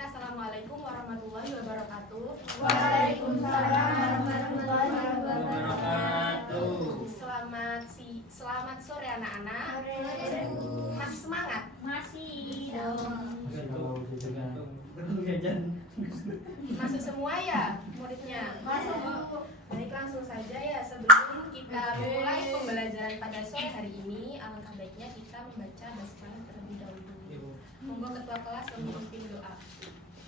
Assalamualaikum warahmatullahi wabarakatuh. Waalaikumsalam warahmatullahi wabarakatuh. Selamat sore anak-anak. Masih semangat? Masih. Masuk semua ya muridnya? Masuk. Baik, langsung saja ya. Sebelum kita mulai pembelajaran pada sore hari ini, alangkah baiknya kita membaca basmalah terlebih dahulu. Monggo ketua kelas memimpin doa.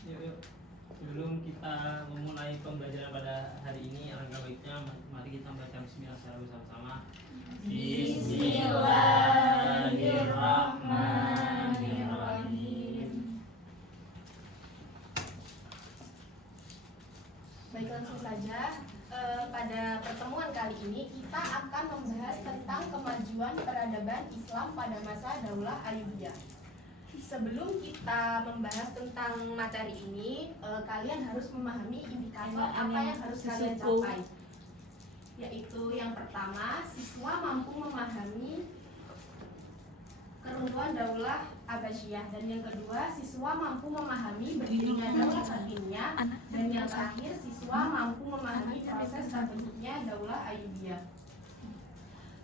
Yuk. Sebelum kita memulai pembelajaran pada hari ini, alangkah baiknya mari kita membaca bismillah secara bersama-sama. Bismillahirrahmanirrahim. Baik, langsung saja. Pada pertemuan kali ini kita akan membahas tentang kemajuan peradaban Islam pada masa Daulah Ayyubiyah. Sebelum kita membahas tentang materi ini, kalian harus memahami indikator apa yang harus kalian capai. Yaitu yang pertama, siswa mampu memahami keruntuhan Daulah Abbasiyah, dan yang kedua, siswa mampu memahami berdirinya Daulah Fatimiyah, dan yang terakhir, siswa mampu memahami proses terbentuknya Daulah Ayyubiyah.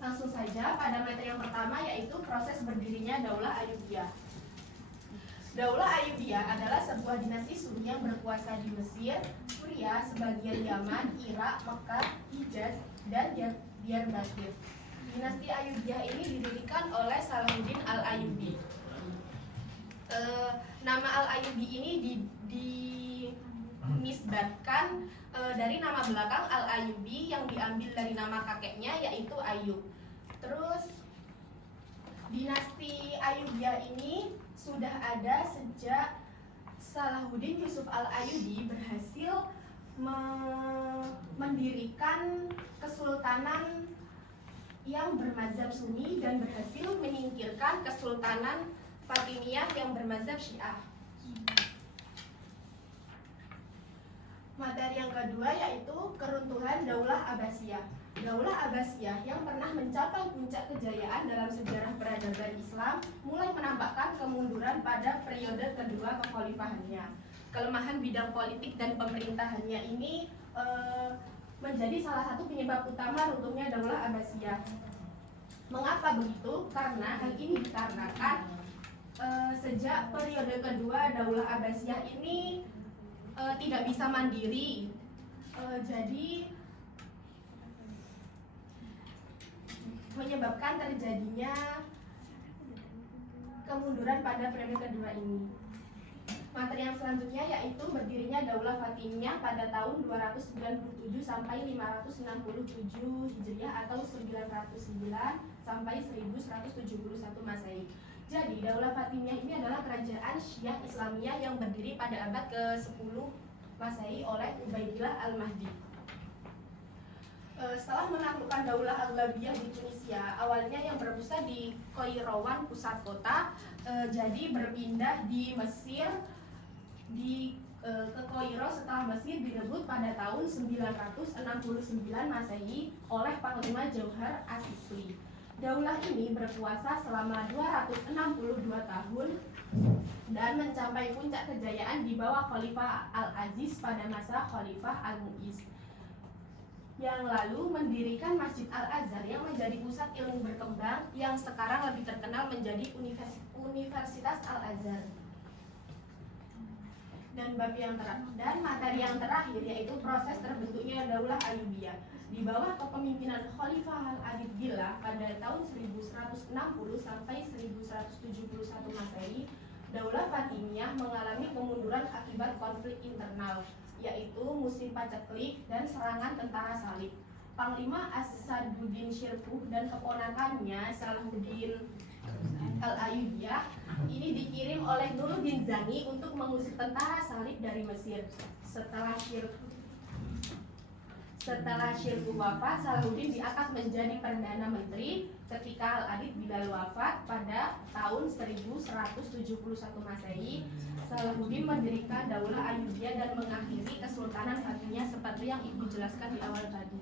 Langsung saja pada materi yang pertama, yaitu proses berdirinya Daulah Ayyubiyah. Daulah Ayyubiyah adalah sebuah dinasti Sunni yang berkuasa di Mesir, Suriah, sebagian Yaman, Irak, Mekah, Hijaz, dan Diyarbakir. Dinasti Ayyubiyah ini didirikan oleh Salahuddin Al-Ayyubi. Nama Al-Ayyubi ini dinisbatkan dari nama belakang Al-Ayyubi yang diambil dari nama kakeknya, yaitu Ayyub. Terus dinasti Ayyubiyah ini sudah ada sejak Salahuddin Yusuf Al-Ayyubi berhasil mendirikan kesultanan yang bermazhab Sunni dan berhasil menyingkirkan kesultanan Fatimiyah yang bermazhab Syiah. Materi yang kedua yaitu keruntuhan Daulah Abbasiyah. Daulah Abbasiyah yang pernah mencapai puncak kejayaan dalam sejarah peradaban Islam mulai menampakkan kemunduran pada periode kedua kekhalifahannya. Kelemahan bidang politik dan pemerintahannya ini menjadi salah satu penyebab utama runtuhnya Daulah Abbasiyah. Mengapa begitu? Karena hal ini dikarenakan sejak periode kedua Daulah Abbasiyah ini tidak bisa mandiri. Jadi menyebabkan terjadinya kemunduran pada periode kedua ini. Materi yang selanjutnya yaitu berdirinya Daulah Fatimiyah pada tahun 297 sampai 567 Hijriah atau 909 sampai 1171 Masehi. Jadi Daulah Fatimiyah ini adalah kerajaan Syiah Islamiyah yang berdiri pada abad ke-10 Masehi oleh Ubaidillah Al-Mahdi. Setelah menaklukkan Daulah Aghlabiyah di Tunisia, awalnya yang berpusat di Kairouan pusat kota, jadi berpindah di Mesir ke Kairo setelah Mesir direbut pada tahun 969 Masehi oleh Panglima Jauhar As-Sifli. Daulah ini berkuasa selama 262 tahun dan mencapai puncak kejayaan di bawah Khalifah Al-Aziz pada masa Khalifah Al-Mu'iz, yang lalu mendirikan Masjid Al-Azhar yang menjadi pusat ilmu berkembang yang sekarang lebih terkenal menjadi Universitas Al-Azhar. Dan materi yang terakhir yaitu proses terbentuknya Daulah Ayyubiyah. Di bawah kepemimpinan Khalifah Al-Adid Billah pada tahun 1160 sampai 1171 Masehi, Daulah Fatimiyah mengalami kemunduran akibat konflik internal, yaitu musim paceklik dan serangan tentara salib. Panglima As-Saduddin Syirkuh dan keponakannya Salahuddin Al-Ayyubiyah ini dikirim oleh Nuruddin Zani untuk mengusir tentara salib dari Mesir. Setelah Syirkuh wafat, Salahuddin diangkat menjadi Perdana Menteri ketika Al-Adid Bilal wafat pada tahun 1171 Masehi. Salahuddin mendirikan Daulah Ayyubiyah dan mengakhiri Kesultanan Fatimiyah seperti yang Ibu jelaskan di awal tadi.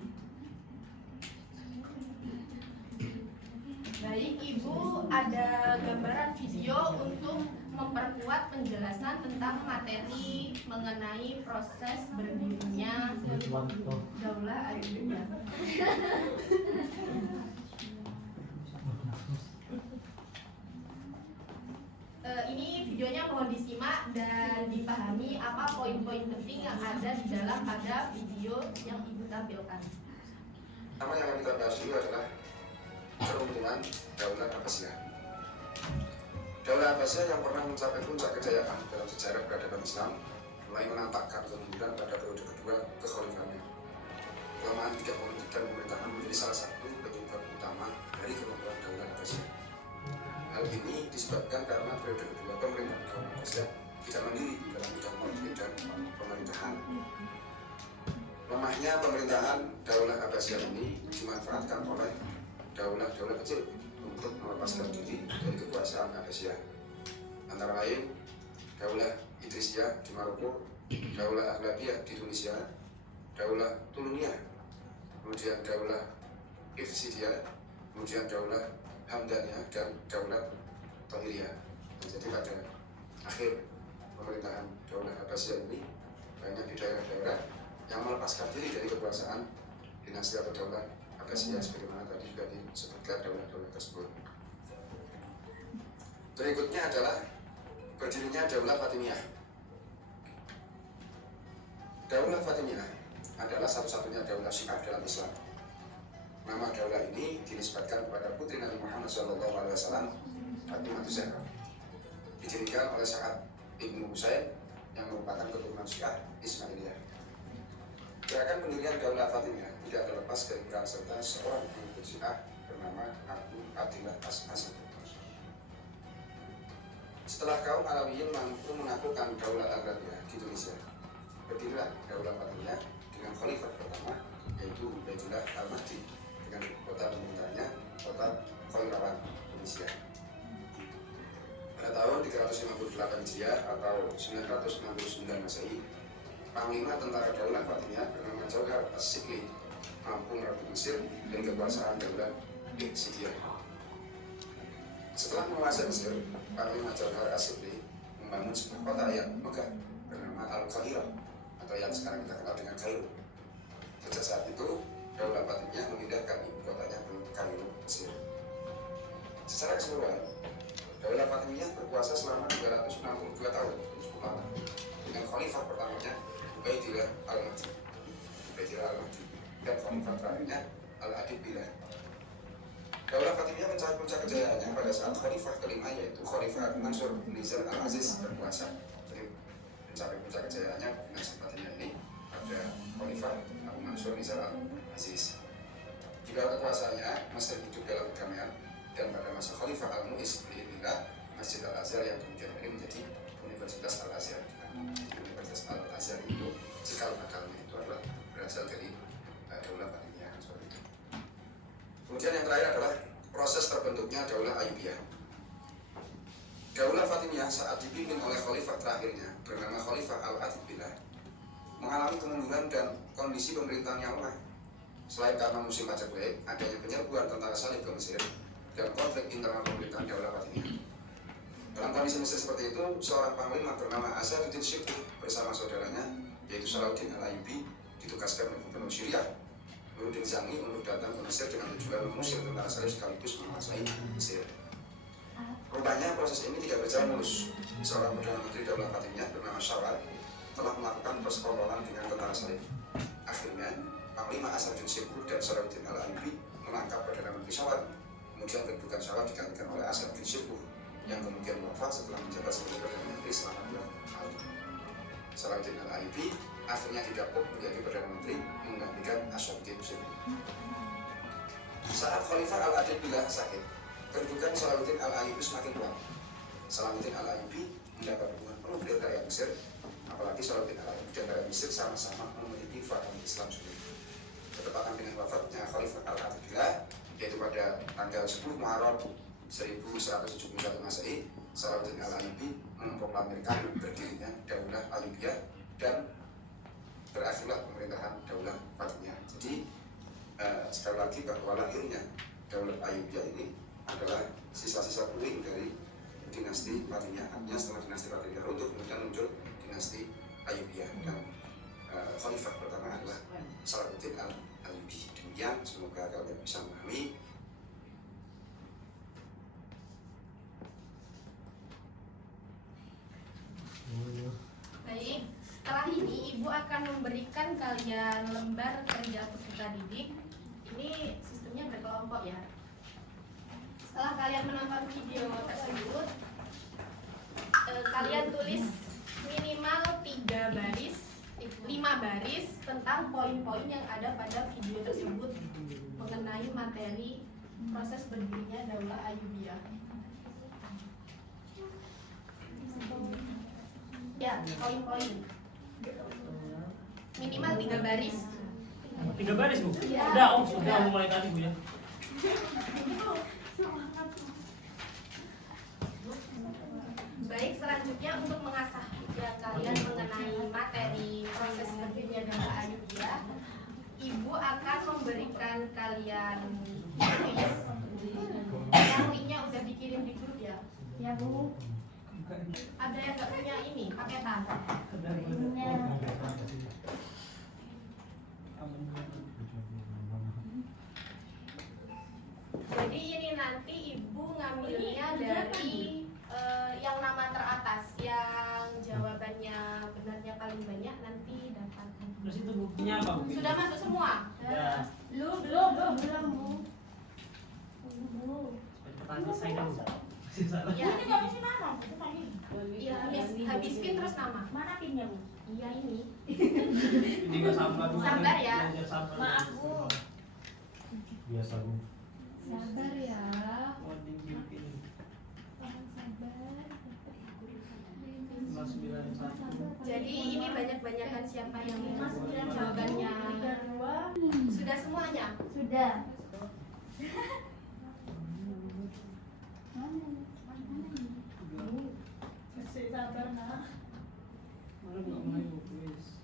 Baik, Ibu ada gambaran video untuk memperkuat penjelasan tentang materi mengenai proses berdirinya Daulah Ayyubiyah. Ini videonya mohon disimak dan dipahami apa poin-poin penting yang ada di dalam pada video yang Ibu tampilkan. Pertama yang akan kita bahas dulu adalah keruntuhan Daulah Abbasiyah. Daulah Abbasiyah yang pernah mencapai puncak kejayaan dalam sejarah peradaban Islam mulai menampakkan kemunduran pada periode kedua kekhalifahannya. Kelemahan bidang politik dan pemerintahan menjadi salah satu penyebab utama dari keruntuhan Daulah Abbasiyah. Hal ini disebabkan karena periode kedua pemerintahan Daulah Abbasiyah tidak mandiri dalam bidang politik dan pemerintahan. Lemahnya pemerintahan Daulah Abbasiyah ini dimanfaatkan oleh daulah-daulah kecil untuk melepaskan diri dari kekuasaan Abbasiyah. Antara lain Daulah Idrisiyah di Maroko, Daulah Aghlabiyah di Tunisia, Daulah Tuluniyah, kemudian Daulah Ifsidiyah, kemudian Daulah Hamdaniyah dan Daulah Tahiriyah. Jadi pada akhir pemerintahan Daulah Abbasiyah ini banyak di daerah-daerah yang melepaskan diri dari kekuasaan dinasti atau Daulah Abbasiyah sebagaimana tadi sudah disebutkan daulah-daulah tersebut. Berikutnya adalah berdirinya Daulah Fatimiyah. Daulah Fatimiyah adalah satu-satunya daulah Syiah dalam Islam. Nama daulah ini dinisbatkan kepada putri Nabi Muhammad SAW, Fatimah Zahra. Didirikan oleh Sa'ad Ibnu Husain yang merupakan keturunan Syiah Ismailiyah. Gerakan pendirian Daulah Fatimiyah tidak terlepas dari peran serta seorang pengikut Syiah bernama Abu Abdillah As-Asad. Setelah kaum Alawiyin mampu menaklukkan Daulah Aghlabiyah di Tunisia, berdirilah Daulah Fatimiyah dengan khalifah pertama yaitu Ubaidillah Al-Mahdi dengan kota pemerintahnya kota Qairawan, Tunisia. Pada tahun 358 Hijriah atau 969 Masehi, Panglima tentara Daulah Fatimiyah bernama Jauhar As-Sikli mampu merebut Mesir dan kekuasaan Daulah Idrisiyah. Setelah menguasai Mesir, Panglima Jauhar As-Sikli membangun sebuah kota yang megah bernama Al-Qahirah atau yang sekarang kita kenal dengan Kairo. Sejak saat itu, Daulah Fatimiyah memindahkan ibu kotanya ke Kairo, Mesir. Secara keseluruhan, Daulah Fatimiyah berkuasa selama 362 tahun dengan khalifah pertamanya Ubaidillah Al-Mahdi dan khalifah terakhirnya Al-Adib Billah. Daulah Fatimiyah mencapai puncak kejayaannya pada saat khalifah kelima yaitu Khalifah Mansur Nizar Al-Aziz berkuasa. Jadi mencapai puncak kejayaannya dinasti Fatimiyah ini pada Khalifah Abu Mansur Nizar Al-Aziz. Di bawah kekuasaannya Mesir hidup dalam kedamaian dan pada masa Khalifah Al-Mu'izz Billah Masjid Al-Azhar yang kemudian ini menjadi Universitas Al-Azhar. Universitas Al-Azhar itu cikal bakalnya itu adalah berasal dari Daulah Fatimiyah seperti itu. Kemudian yang terakhir adalah proses terbentuknya Daulah Ayyubiyah. Daulah Fatimiyah saat dipimpin oleh khalifah terakhirnya bernama Khalifah Al-Adib Billah mengalami kemunduran dan kondisi pemerintahan yang lemah. Selain karena musim Paceklik, adanya penyerbuan tentara salib ke Mesir dan konflik internal pemerintahan Daulah Fatimiyah. Dalam kondisi Mesir seperti itu, seorang panglima bernama Asaduddin Syibli bersama saudaranya yaitu Salahuddin Al-Ayyubi ditugaskan oleh gubernur Syriah Nuruddin Zangi untuk datang ke Mesir dengan tujuan mengusir tentara salib sekaligus menguasai Mesir. Rupanya proses ini tidak berjalan mulus. Seorang perdana menteri Daulah Fatimiyah bernama Syawal telah melakukan persekongkolan dengan tentara salib. Akhirnya, Panglima Asaduddin Syibli dan Salahuddin Al-Ayyubi menangkap perdana menteri Syawal. Kemudian kedudukan Syawal digantikan oleh Asaduddin Syibli yang kemudian wafat setelah menjabat sebagai perdana menteri selama 2 tahun. Salahuddin Al-Ayyubi akhirnya didapuk menjadi perdana menteri menggantikan Asaduddin Syibli. Saat Khalifah Al-Adib Billah sakit, kedudukan Salahuddin Al-Ayyubi semakin kuat. Salahuddin Al-Ayyubi mendapat dukungan penuh dari rakyat Mesir, apalagi Salahuddin Al-Ayyubi dan rakyat Mesir sama-sama memiliki faham Islam sendiri. Bertepatan dengan wafatnya Khalifah Al-Adib Billah, yaitu pada tanggal 10 Muharram 1171 Masehi, Salahuddin Al-Ayyubi memproklamirkan berdirinya Daulah Ayyubiyah dan berakhirlah pemerintahan Daulah Fatimiyah. Jadi sekali lagi bahwa lahirnya Daulah Ayyubiyah ini adalah sisa-sisa puing dari dinasti Fatimiyah. Artinya setelah Salahuddin Al-Ayyubi. Demikian, semoga kalian bisa memahami. Baik, setelah ini Ibu akan memberikan kalian lembar kerja peserta didik. Ini sistemnya berkelompok ya. Setelah kalian menonton video tersebut, kalian tulis minimal 5 baris tentang poin-poin yang ada pada video tersebut mengenai materi proses berdirinya Daulah Ayyubiyah. Ya, poin-poin. Minimal 3 baris. 3 baris Bu? Iya. Udah Om, sudah mulai tadi Bu ya. Baik, selanjutnya untuk mengasah pikiran kalian mengenai materi proses berdirinya Daulah Ayyubiyah, Ibu akan memberikan kalian kuis yang linknya udah dikirim di grup ya. Ya Bu. Ada yang nggak punya ini paketan? Jadi ini nanti Ibu ngambilnya dari yang nama teratas, yang jawabannya benarnya paling banyak nanti dapat. Terus itu buktinya apa Bu? Sudah masuk semua? Ya. Belum Bu. Cepetan selesai dong. Ya. Ini kok isi mana? Itu tadi. Iya, habis pin terus nama. Mana pinnya Bu? Iya ini. Ini gak sabar Bu. Sabar ya. Belajar sabar. Maaf, Bu. Biasa Bu. Sabar ya. Coding bikin Sabar. 591. Jadi ini banyak-banyakan siapa yang jawabannya. Sudah semuanya? Sudah. Masih sabar nak. Mana Bu mulai Bu kuis?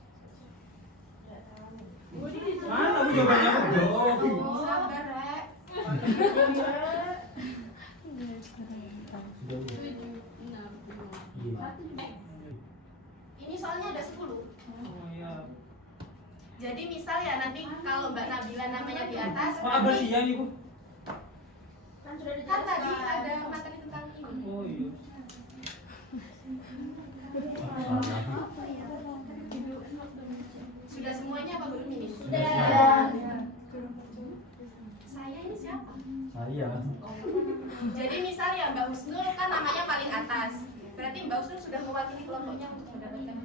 Bu ini Mana Bu jawabannya Bu? Sabar, Rek. Sudah Bu. Iya. Ini soalnya ada 10. Oh iya. Jadi misal ya nanti kalau Mbak Nabila namanya di atas, Apa bersih ya nih Bu? kan sudah kan tadi ada materi tentang ini. Oh iya. Salah. Sudah semuanya apa belum ini? Sudah. Saya ini siapa? Saya. Jadi misal ya Mbak Husnul kan namanya paling atas. Berarti Mbak Husnul sudah mewakili kelompoknya untuk mendapatkan hadiah.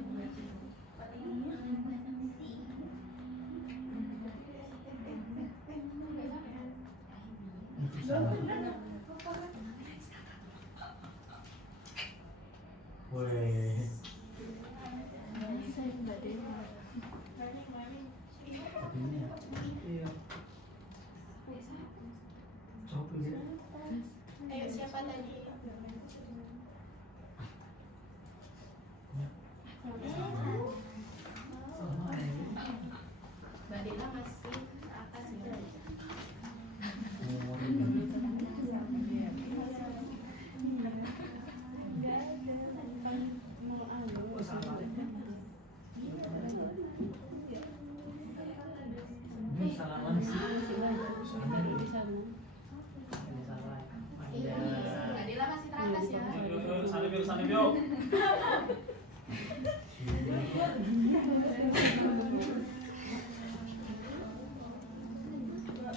Salah. Weh. Tapi ini ya. Iya. Coba ya. Ayo siapa tadi? Mbak Dela masih atas ya. Oh, salah. Ini salah mana sih? Ini salah. Iya, Mbak Dela masih teratas ya. Yuk, salib yuk.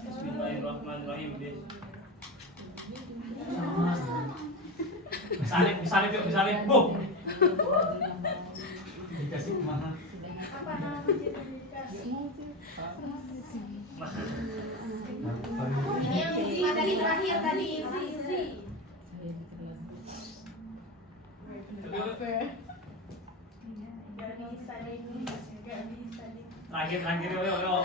Bismillahirrahmanirrahim. Salib yuk, salib. Bu. Dikasih kemana? Apa namanya dikasih? Ini yang materi terakhir tadi. Gak bisa ini, gak bisa ini. Terakhir yuk.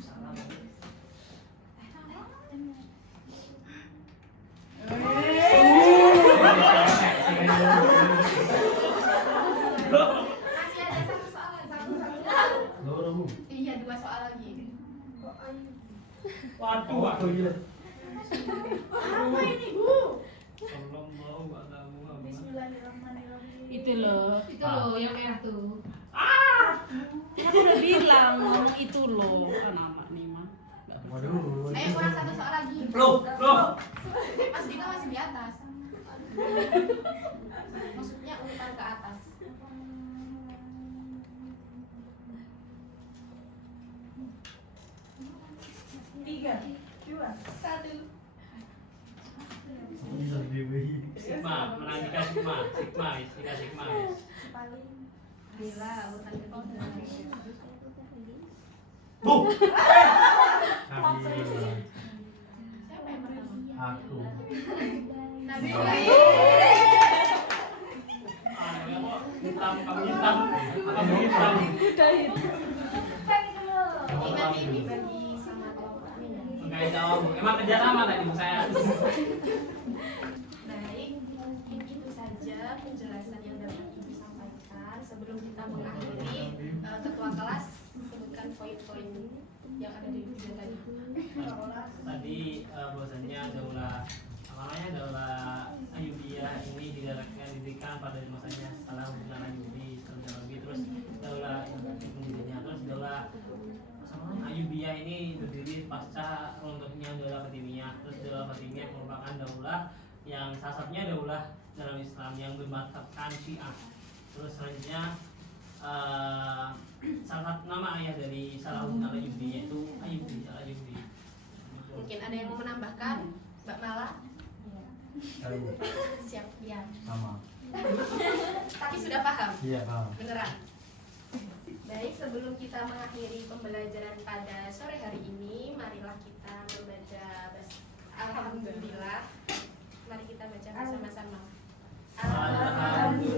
Salah. Masih ada satu soal lagi. Loro Bu. Iya, 2 soal lagi. Waduh, Oh iya. Apa ini, Bu? Sallallahu alaihi wasallam. Bismillahirrahmanirrahim. Itu loh yang merah tuh. Aku udah bilang ngomong itu loh anak-anak nih mah. Waduh. Ayo kurang satu soal lagi. Loh. Mas Dika masih di atas. Maksudnya urutan ke atas. Tiga, dua, satu. Bisa dibebahi. Sigma, menang Dika Sigma, Dika Sigma. Paling Bila urutan ketiga. Bu. Siapa yang pertama? Aku. Nabi. Hitam, kamu hitam, kamu hitam. Ini nanti dibagi sama kelompok ini ya. Enggak jawab, emang kerja sama tadi bu saya. Baik, mungkin itu saja penjelasan yang dapat Ibu sampaikan. Sebelum kita mengakhiri, ketua kelas sebutkan poin-poin yang ada di video tadi. Tadi bahwasannya daulah Ayyubiyah ini didirikan pada masanya setelah Husain Ayyubi terus daulah yang pendirinya terus daulah Ayyubiyah ini berdiri pasca runtuhnya daulah Fatimiyah. Terus daulah Fatimiyah merupakan daulah yang salah satunya daulah dalam Islam yang bermadhabkan Syiah. Terus selanjutnya salah satu nama ayah dari Salahuddin Al-Ayyubi yaitu Al-Ayyubi. Mungkin ada yang mau menambahkan, Mbak Mala? Tahu. Siap, ya. Sama. Tapi sudah paham? Iya, paham. Beneran? Baik, sebelum kita mengakhiri pembelajaran pada sore hari ini, marilah kita membaca Alhamdulillah. Mari kita baca bersama-sama. Alhamdulillah.